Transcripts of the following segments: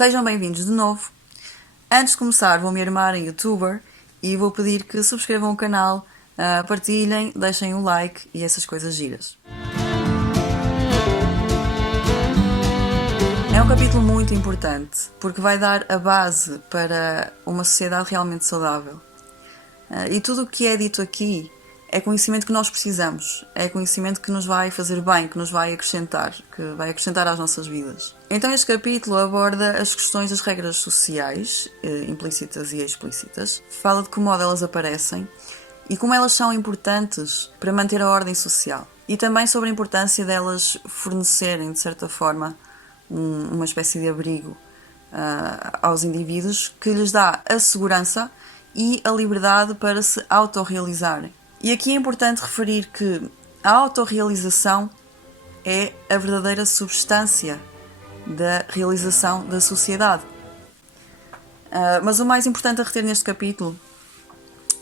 Sejam bem-vindos de novo. Antes de começar, vou-me armar em YouTuber e vou pedir que subscrevam o canal, partilhem, deixem o like e essas coisas giras. É um capítulo muito importante porque vai dar a base para uma sociedade realmente saudável. E tudo o que é dito aqui é conhecimento que nós precisamos, é conhecimento que nos vai fazer bem, que nos vai acrescentar, que vai acrescentar às nossas vidas. Então este capítulo aborda as questões das regras sociais, implícitas e explícitas, fala de que modo elas aparecem e como elas são importantes para manter a ordem social. E também sobre a importância delas fornecerem, de certa forma, uma espécie de abrigo aos indivíduos que lhes dá a segurança e a liberdade para se autorrealizarem. E aqui é importante referir que a autorrealização é a verdadeira substância da realização da sociedade. Mas o mais importante a reter neste capítulo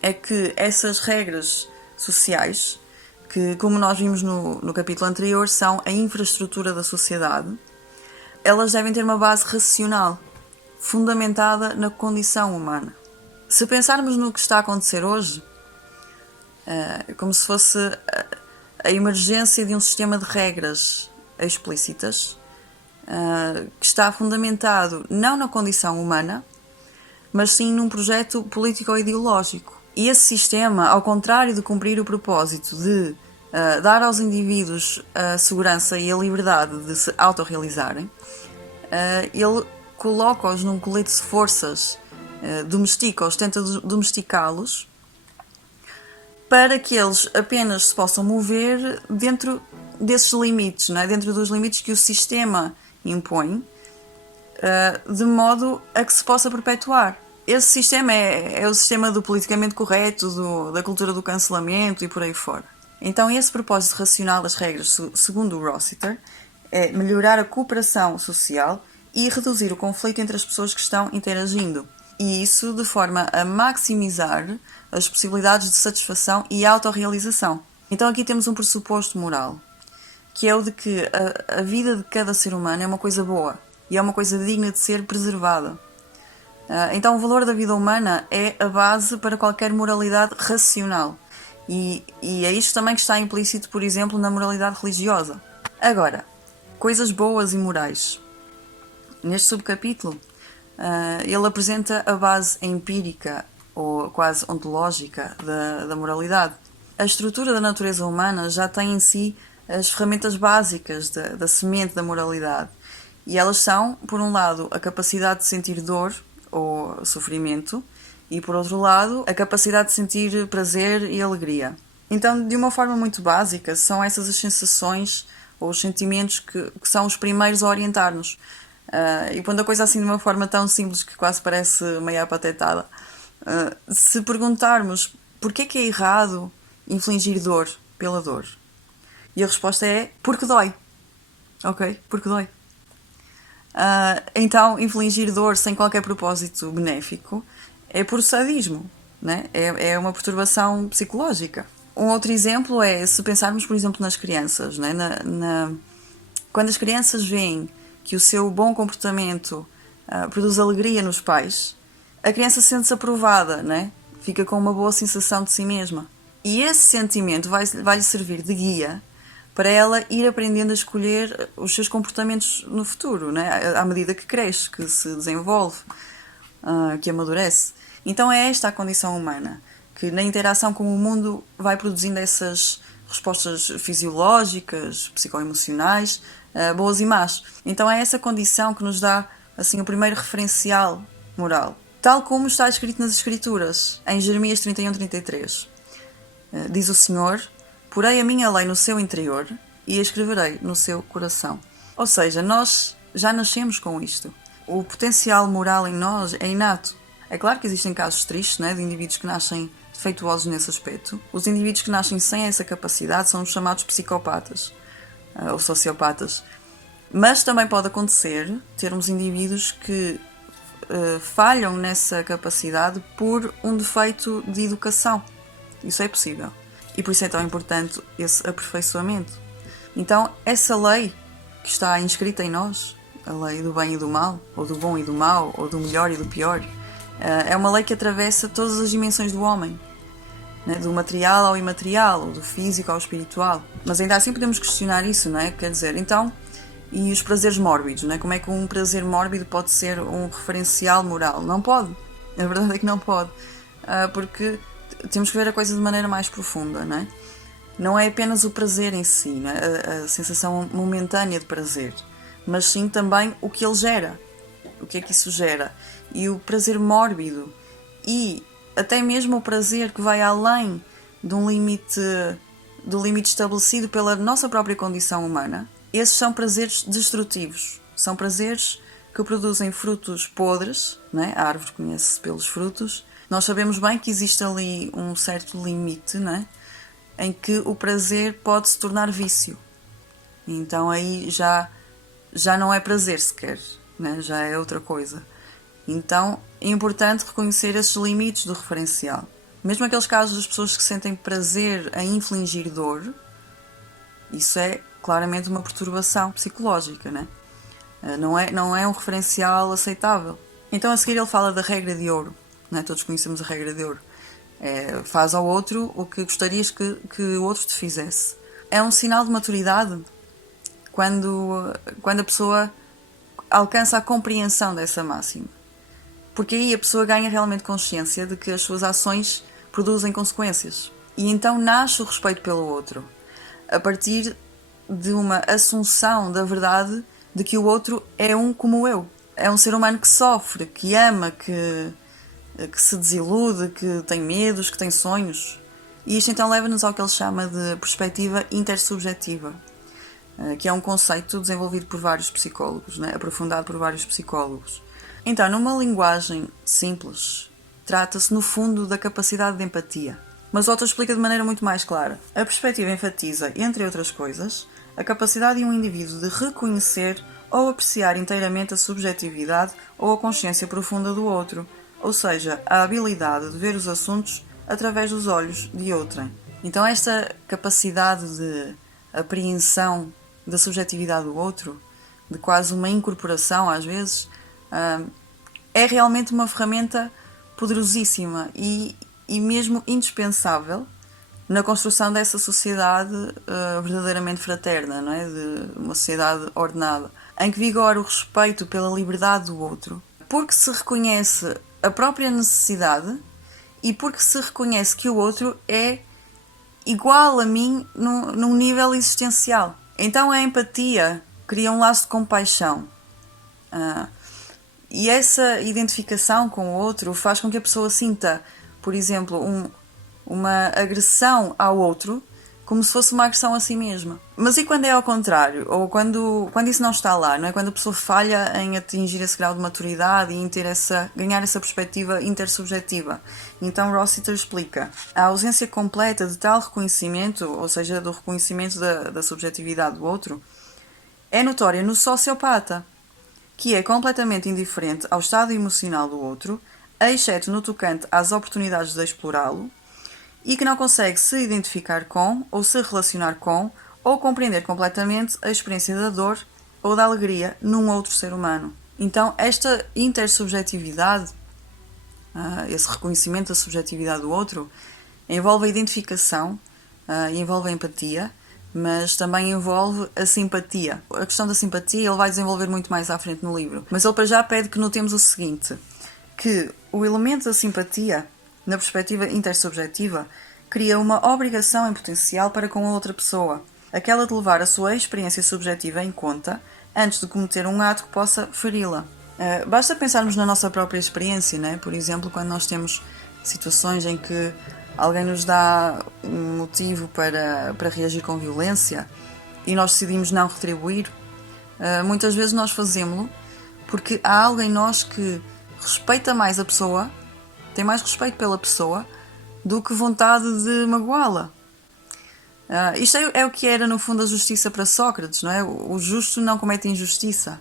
é que essas regras sociais, que como nós vimos no capítulo anterior, são a infraestrutura da sociedade, elas devem ter uma base racional, fundamentada na condição humana. Se pensarmos no que está a acontecer hoje, como se fosse a emergência de um sistema de regras explícitas que está fundamentado não na condição humana, mas sim num projeto político-ideológico. E esse sistema, ao contrário de cumprir o propósito de dar aos indivíduos a segurança e a liberdade de se autorrealizarem, ele coloca-os num colete de forças, domestica-os, tenta domesticá-los, para que eles apenas se possam mover dentro desses limites, não é? Dentro dos limites que o sistema impõe, de modo a que se possa perpetuar. Esse sistema é o sistema do politicamente correto, da cultura do cancelamento e por aí fora. Então esse propósito racional das regras, segundo o Rossiter, é melhorar a cooperação social e reduzir o conflito entre as pessoas que estão interagindo. E isso de forma a maximizar as possibilidades de satisfação e autorrealização. Então aqui temos um pressuposto moral, que é o de que a vida de cada ser humano é uma coisa boa e é uma coisa digna de ser preservada. Então o valor da vida humana é a base para qualquer moralidade racional. E é isto também que está implícito, por exemplo, na moralidade religiosa. Agora, coisas boas e morais. Neste subcapítulo, ele apresenta a base empírica ou quase ontológica da moralidade. A estrutura da natureza humana já tem em si as ferramentas básicas da semente da moralidade. E elas são, por um lado, a capacidade de sentir dor ou sofrimento e, por outro lado, a capacidade de sentir prazer e alegria. Então, de uma forma muito básica, são essas as sensações ou os sentimentos que são os primeiros a orientar-nos. E pondo a coisa assim de uma forma tão simples que quase parece meio apatetada, se perguntarmos porquê que é errado infligir dor pela dor, e a resposta é porque dói. Ok? Porque dói. Então, infligir dor sem qualquer propósito benéfico é por sadismo, né? É uma perturbação psicológica. Um outro exemplo é se pensarmos, por exemplo, nas crianças, né? Quando as crianças veem que o seu bom comportamento produz alegria nos pais, a criança sente-se aprovada, né? Fica com uma boa sensação de si mesma. E esse sentimento vai-lhe servir de guia para ela ir aprendendo a escolher os seus comportamentos no futuro, né? À medida que cresce, que se desenvolve, que amadurece. Então é esta a condição humana, que na interação com o mundo vai produzindo essas respostas fisiológicas, psicoemocionais, boas e más. Então é essa condição que nos dá assim, o primeiro referencial moral. Tal como está escrito nas Escrituras, em Jeremias 31:33. Diz o Senhor: porei a minha lei no seu interior e a escreverei no seu coração. Ou seja, nós já nascemos com isto. O potencial moral em nós é inato. É claro que existem casos tristes, né, de indivíduos que nascem defeituosos nesse aspecto. Os indivíduos que nascem sem essa capacidade são os chamados psicopatas ou sociopatas. Mas também pode acontecer termos indivíduos que falham nessa capacidade por um defeito de educação. Isso é possível. E por isso é tão importante esse aperfeiçoamento. Então, essa lei que está inscrita em nós, a lei do bem e do mal, ou do bom e do mau, ou do melhor e do pior. É uma lei que atravessa todas as dimensões do homem, né? Do material ao imaterial, ou do físico ao espiritual. Mas ainda assim podemos questionar isso, não é? Quer dizer, então, e os prazeres mórbidos, não é? Como é que um prazer mórbido pode ser um referencial moral? Não pode. A verdade é que não pode. Porque temos que ver a coisa de maneira mais profunda, não é? Não é apenas o prazer em si, não é? A sensação momentânea de prazer, mas sim também o que ele gera. O que é que isso gera? E o prazer mórbido e até mesmo o prazer que vai além de um limite, do limite estabelecido pela nossa própria condição humana, esses são prazeres destrutivos. São prazeres que produzem frutos podres, não é? A árvore conhece-se pelos frutos. Nós sabemos bem que existe ali um certo limite, não é? Em que o prazer pode se tornar vício. Então aí já não é prazer sequer, né? Já é outra coisa. Então é importante reconhecer esses limites do referencial. Mesmo aqueles casos das pessoas que sentem prazer em infligir dor, isso é claramente uma perturbação psicológica, né? Não é um referencial aceitável. Então a seguir ele fala da regra de ouro, né? Todos conhecemos a regra de ouro. Faz ao outro o que gostarias que o outro te fizesse. É um sinal de maturidade quando a pessoa alcança a compreensão dessa máxima. Porque aí a pessoa ganha realmente consciência de que as suas ações produzem consequências. E então nasce o respeito pelo outro, a partir de uma assunção da verdade de que o outro é um como eu. É um ser humano que sofre, que ama, que se desilude, que tem medos, que tem sonhos. E isto então leva-nos ao que ele chama de perspectiva intersubjetiva, que é um conceito desenvolvido por vários psicólogos, né? Aprofundado por vários psicólogos. Então, numa linguagem simples, trata-se no fundo da capacidade de empatia. Mas o autor explica de maneira muito mais clara. A perspectiva enfatiza, entre outras coisas, a capacidade de um indivíduo de reconhecer ou apreciar inteiramente a subjetividade ou a consciência profunda do outro, ou seja, a habilidade de ver os assuntos através dos olhos de outrem. Então esta capacidade de apreensão da subjetividade do outro, de quase uma incorporação às vezes, é realmente uma ferramenta poderosíssima e mesmo indispensável na construção dessa sociedade verdadeiramente fraterna, não é? De uma sociedade ordenada, em que vigora o respeito pela liberdade do outro, porque se reconhece a própria necessidade e porque se reconhece que o outro é igual a mim num nível existencial. Então a empatia cria um laço de compaixão. E essa identificação com o outro faz com que a pessoa sinta, por exemplo, uma agressão ao outro como se fosse uma agressão a si mesma. Mas e quando é ao contrário? Ou quando isso não está lá, não é? Quando a pessoa falha em atingir esse grau de maturidade e em ganhar essa perspectiva intersubjetiva. Então Rossiter explica: a ausência completa de tal reconhecimento, ou seja, do reconhecimento da subjetividade do outro, é notória no sociopata, que é completamente indiferente ao estado emocional do outro, exceto no tocante às oportunidades de explorá-lo, e que não consegue se identificar com, ou se relacionar com, ou compreender completamente a experiência da dor ou da alegria num outro ser humano. Então, esta intersubjetividade, esse reconhecimento da subjetividade do outro, envolve a identificação, envolve a empatia, mas também envolve a simpatia. A questão da simpatia ele vai desenvolver muito mais à frente no livro. Mas ele para já pede que notemos o seguinte, que o elemento da simpatia, na perspectiva intersubjetiva, cria uma obrigação em potencial para com a outra pessoa, aquela de levar a sua experiência subjetiva em conta antes de cometer um ato que possa feri-la. Basta pensarmos na nossa própria experiência, né? Por exemplo, quando nós temos situações em que alguém nos dá um motivo para reagir com violência e nós decidimos não retribuir, muitas vezes nós fazemos-lo porque há algo em nós que respeita mais a pessoa, tem mais respeito pela pessoa do que vontade de magoá-la. Isto é o que era no fundo a justiça para Sócrates, não é? O justo não comete injustiça.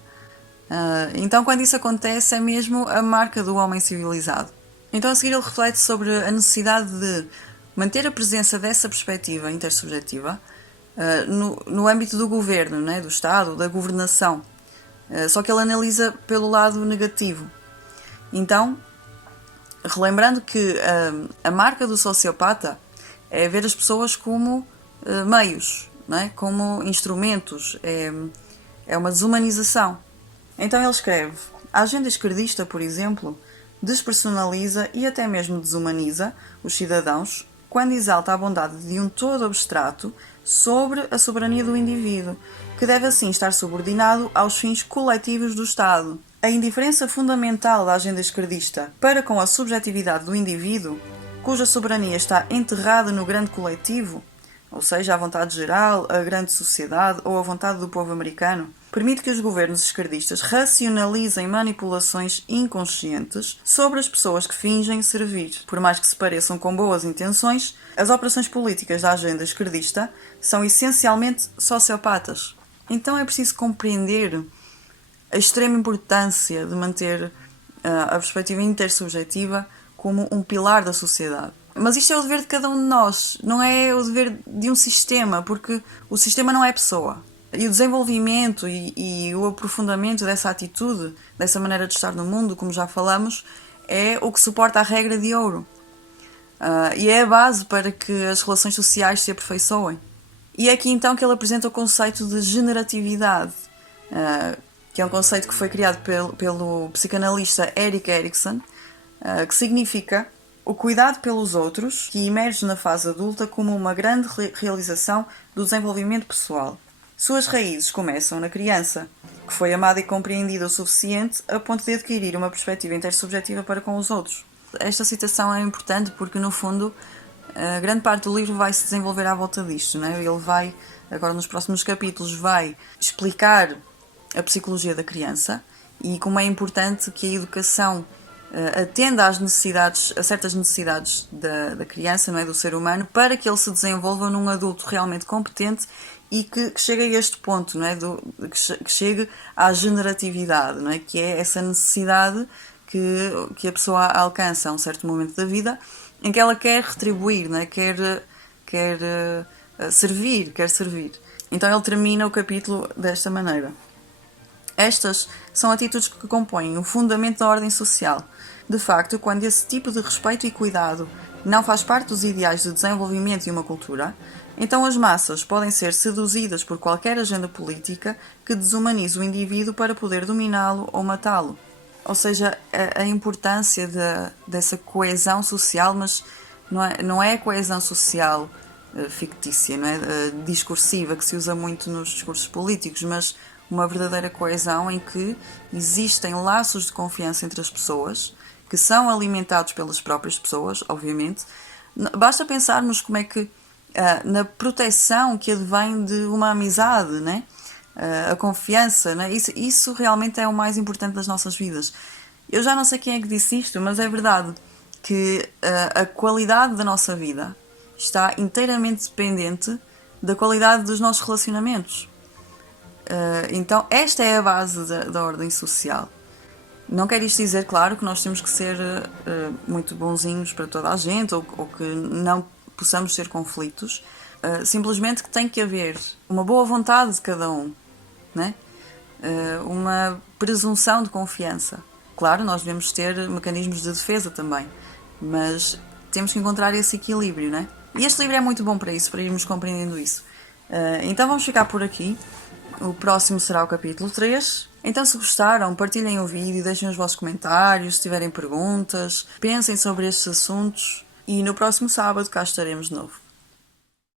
Então quando isso acontece é mesmo a marca do homem civilizado. Então a seguir ele reflete sobre a necessidade de manter a presença dessa perspectiva intersubjetiva no âmbito do governo, não é? Do Estado, da governação. Só que ele analisa pelo lado negativo. Então, relembrando que a marca do sociopata é ver as pessoas como meios, não é? Como instrumentos, é uma desumanização. Então ele escreve: a agenda esquerdista, por exemplo, despersonaliza e até mesmo desumaniza os cidadãos quando exalta a bondade de um todo abstrato sobre a soberania do indivíduo, que deve assim estar subordinado aos fins coletivos do Estado. A indiferença fundamental da agenda esquerdista para com a subjetividade do indivíduo, cuja soberania está enterrada no grande coletivo, ou seja, a vontade geral, a grande sociedade ou a vontade do povo americano, permite que os governos esquerdistas racionalizem manipulações inconscientes sobre as pessoas que fingem servir. Por mais que se pareçam com boas intenções, as operações políticas da agenda esquerdista são essencialmente sociopatas. Então é preciso compreender a extrema importância de manter a perspectiva intersubjetiva como um pilar da sociedade. Mas isto é o dever de cada um de nós, não é o dever de um sistema, porque o sistema não é pessoa. E o desenvolvimento e o aprofundamento dessa atitude, dessa maneira de estar no mundo, como já falamos, é o que suporta a regra de ouro. E é a base para que as relações sociais se aperfeiçoem. E é aqui então que ele apresenta o conceito de generatividade, que é um conceito que foi criado pelo psicanalista Erik Erikson, que significa o cuidado pelos outros, que emerge na fase adulta como uma grande realização do desenvolvimento pessoal. Suas raízes começam na criança, que foi amada e compreendida o suficiente a ponto de adquirir uma perspectiva intersubjetiva para com os outros. Esta citação é importante porque, no fundo, a grande parte do livro vai se desenvolver à volta disto, não é? Ele vai, agora nos próximos capítulos, vai explicar a psicologia da criança e como é importante que a educação atenda às necessidades, a certas necessidades da criança, não é? Do ser humano, para que ele se desenvolva num adulto realmente competente e que chegue a este ponto, não é? Que chegue à generatividade, não é? Que é essa necessidade que a pessoa alcança a um certo momento da vida em que ela quer retribuir, não é? Quer servir. Então ele termina o capítulo desta maneira. Estas são atitudes que compõem o fundamento da ordem social. De facto, quando esse tipo de respeito e cuidado não faz parte dos ideais de desenvolvimento de uma cultura, então as massas podem ser seduzidas por qualquer agenda política que desumanize o indivíduo para poder dominá-lo ou matá-lo. Ou seja, a importância dessa coesão social, mas não é a coesão social fictícia, não é? Discursiva, que se usa muito nos discursos políticos, mas uma verdadeira coesão em que existem laços de confiança entre as pessoas, que são alimentados pelas próprias pessoas, obviamente. Basta pensarmos como é que, na proteção que advém de uma amizade, né? A confiança, né? Isso realmente é o mais importante das nossas vidas. Eu já não sei quem é que disse isto, mas é verdade que a qualidade da nossa vida está inteiramente dependente da qualidade dos nossos relacionamentos. Então esta é a base da ordem social. Não quer isto dizer, claro, que nós temos que ser muito bonzinhos para toda a gente ou que não possamos ter conflitos. Simplesmente que tem que haver uma boa vontade de cada um, né? Uma presunção de confiança. Claro, nós devemos ter mecanismos de defesa também, mas temos que encontrar esse equilíbrio, né? E este livro é muito bom para isso, para irmos compreendendo isso. Então vamos ficar por aqui. O próximo será o capítulo 3. Então, se gostaram, partilhem o vídeo, deixem os vossos comentários, se tiverem perguntas, pensem sobre estes assuntos e no próximo sábado cá estaremos de novo.